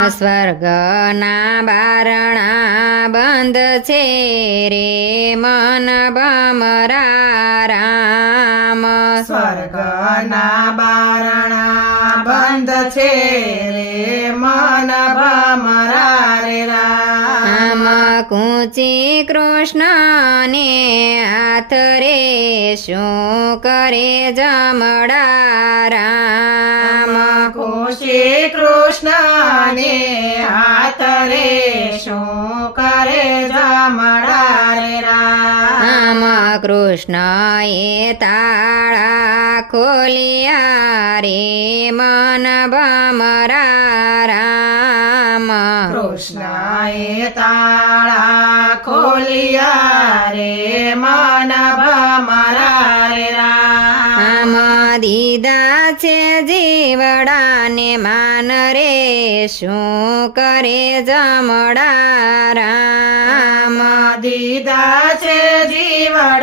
સ્વર્ગના બારણા બંધ છે રે મન બમરા રામ સ્વર્ગના બારણા બંધ છે રે મન બમરા રે રામ કૂચી કૃષ્ણને હાથ રે શું કરે જમડા રામ ખુશી કૃષ્ણને હાથ રે શું કરે જમડા રે રામ કૃષ્ણ એ તાળા ખોલિયા રે મન ભમરા રામ. કૃષ્ણએ તાળા ખોલિયા રે મન ભમરા દીદા છે જીવડાને માન રે શું કરે જમડા રામ? દીદા છે જીવડાને માન